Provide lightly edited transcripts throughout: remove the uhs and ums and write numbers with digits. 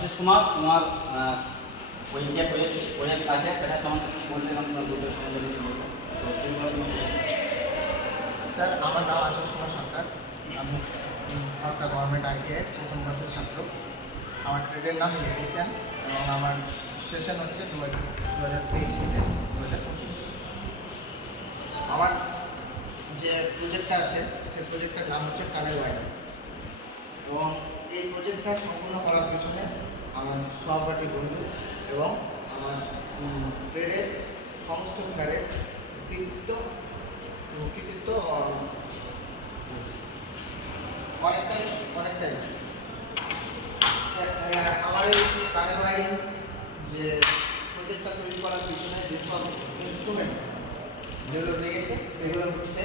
আশিস কুমার, তোমার ওই যে প্রজেক্ট আছে সেটা সম্বন্ধে কিছু বললে আপনার গ্রুপের সম্বন্ধে কিছু বলবো। স্যার, আমার নাম আশিস কুমার সরকার। আমি ঢাকা গভর্নমেন্ট আইটিআই প্রথম বর্ষের ছাত্র। আমার ট্রেডের নাম ইলেকট্রিশিয়ান এবং আমার সেশন হচ্ছে 2023 থেকে 2025। আমার যে প্রজেক্টটা আছে সেই প্রজেক্টটার নাম হচ্ছে টানেল ওয়াইডিং এবং এই প্রজেক্টটা সম্পূর্ণ করার পিছনে আমার সহপাঠী বন্ধু এবং আমার ট্রেডের সমস্ত স্যারের কৃতিত্ব অনেকটাই আমার এই টানেল ওয়াইডিং যে প্রজেক্টটা তৈরি করার পিছনে যেসব ইনস্ট্রুমেন্ট যেগুলো লেগেছে সেগুলো হচ্ছে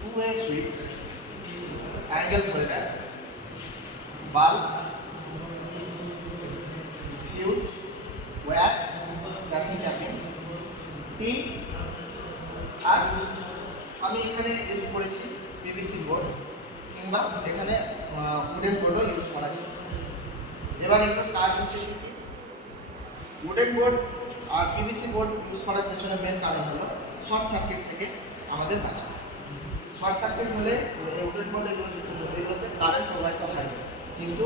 2-way switch, angle holder, bulb, fuse, wire, casing capping, টি। আর আমি এখানে ইউজ করেছি পিভিসি বোর্ড কিংবা এখানে উডেন বোর্ডও ইউজ করা যায়। এবার এগুলোর কাজ হচ্ছে কি, উডেন বোর্ড আর পিভিসি বোর্ড ইউজ করার পেছনে মেন কারণ হলো শর্ট সার্কিট থেকে আমাদের বাঁচা। শর্ট সার্কিট হলে এই উডেন বোর্ড এগুলোতে কারেন্ট প্রবাহিত হয় না, কিন্তু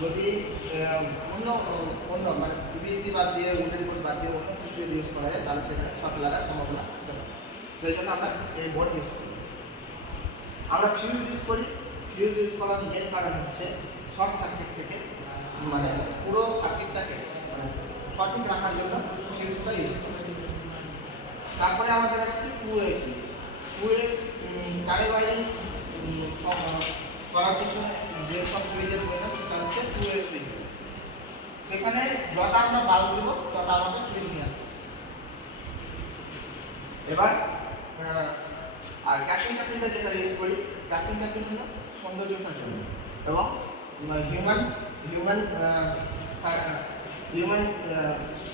যদি অন্য মানে পিভিসি বাদ দিয়ে উডেন বোর্ড বাদ দিয়ে অন্য কিছু যদি ইউজ করা যায় তাহলে সেখানে শর্ট লাগার সম্ভাবনা থাকতে পারে। সেই জন্য আমরা এই বোর্ড ইউজ করি। আমরা ফিউজ ইউজ করি। ফিউজ ইউজ করার মেন কারণ হচ্ছে শর্ট সার্কিট থেকে মানে পুরো সার্কিটটাকে সঠিক রাখার জন্য ফিউজটা ইউজ করি। তারপরে আমাদের আছে কি 2-way সুইচ। 2-way টানেল ওয়াইডিং করার পিছনে যে সব সুইচের প্রয়োজন সেটা হচ্ছে 2-way সুইচ। সেখানে যটা আমরা বাল্ব দেবো তটা আমাকে সুইচ নিয়ে আসবে। এবার আর গ্যাসিং ক্যাপিংটা যেটা ইউজ করি, গ্যাসিং ক্যাপিং হলো সৌন্দর্যতার জন্য এবং হিউম্যান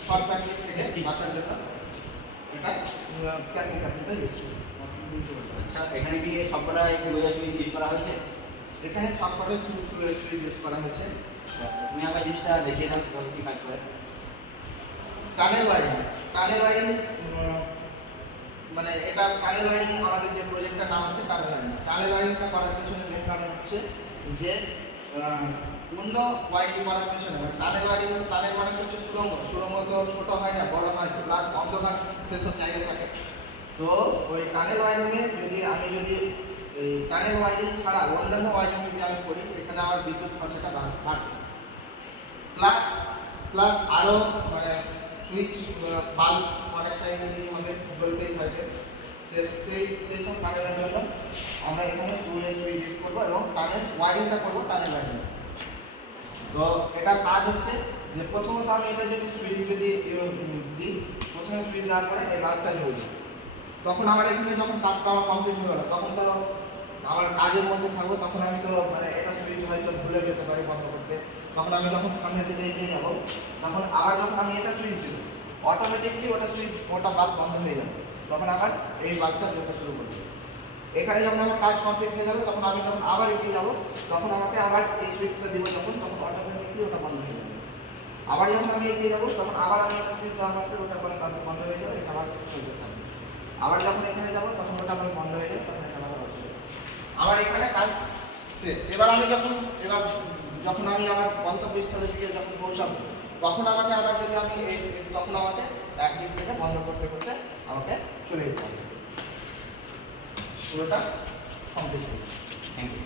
শর্ট সার্কিট থেকে বাঁচার জন্য এটা গ্যাসিং ক্যাপিংটা ইউজ করি। আচ্ছা, এখানে কি সবকটা দুই সুইচ ইউজ করা হয়েছে? এখানে সবকটা সুইচ ইউজ করা হয়েছে। আচ্ছা, তুমি আবার জিনিসটা দেখিয়ে দাও কীভাবে কী কাজ করে। টানেল ওয়াইডিং মানে এটা টানেল ওয়াইডিং আমাদের যে প্রজেক্টটার নাম হচ্ছে টানেল ওয়াইডিংটা করার পেছনে মেন কারণ হচ্ছে যে অন্য ওয়াইডিং করার পেছনে টানেল মানে হচ্ছে সুড়ঙ্গ তো ছোট হয় না, বড় হয়, প্লাস অন্ধকার সেসব জায়গায় থাকে। তো ওই টানেল ওয়াইডিংয়ে আমি যদি এই টানেল ওয়াইডিং ছাড়া অন্যান্য ওয়াইডিং যদি আমি করি সেখানে আমার বিদ্যুৎ খরচাটা বাড়বে। প্লাস আরও মানে সুইচ বাল্ব অনেকটা এমনিভাবে জ্বলতেই থাকবে। সেই সব কারণের জন্য আমরা এখানে 2-way সুইচ ইউজ করবো এবং টানেল ওয়াইডিংটা করবো টানেল ওয়াইডিং। তো এটার কাজ হচ্ছে যে প্রথমত আমি এটা যদি সুইচ দিই, প্রথমে সুইচ দেওয়ার পরে এই বাল্বটা জ্বলবে। তখন আমার এখানে যখন কাজটা আমার কমপ্লিট হয়ে গেল তখন তো আমার কাজের মধ্যে থাকবো, তখন আমি তো মানে এটা সুইচ হয়তো ভুলে যেতে পারি বন্ধ করতে। তখন আমি যখন সামনের দিকে এগিয়ে যাবো তখন আবার যখন আমি এটা সুইচ দেবো অটোমেটিকলি ওটা বাল্ব বন্ধ হয়ে যাবে। তখন আবার এই বাল্বটা জ্বলতে শুরু করবে। এখানে যখন আমার কাজ কমপ্লিট হয়ে যাবে তখন আমি যখন আবার এগিয়ে যাবো তখন আমাকে আবার এই সুইচটা দিব, তখন অটোমেটিকলি ওটা বন্ধ হয়ে যাবে। আবার যখন আমি এগিয়ে যাবো তখন আবার আমি একটা সুইচ দেওয়া মাত্র ওটা বাল্ব বন্ধ হয়ে যাবে, এটা আবার চলতে থাকবে। আবার যখন এখানে যাবো তখন ওটা আবার বন্ধ হয়ে যাবে, তখন এটা আবার বন্ধ হয়ে যাবে। আমার এখানে কাজ শেষ। এবার যখন আমি আমার গন্তব্যস্থলের দিকে যখন পৌঁছাবো তখন আমাকে আবার যদি আমি তখন আমাকে একদিক থেকে বন্ধ করতে করতে আমাকে চলে যেতে হবে। পুরোটা কমপ্লিট হয়ে যাবে। Thank you.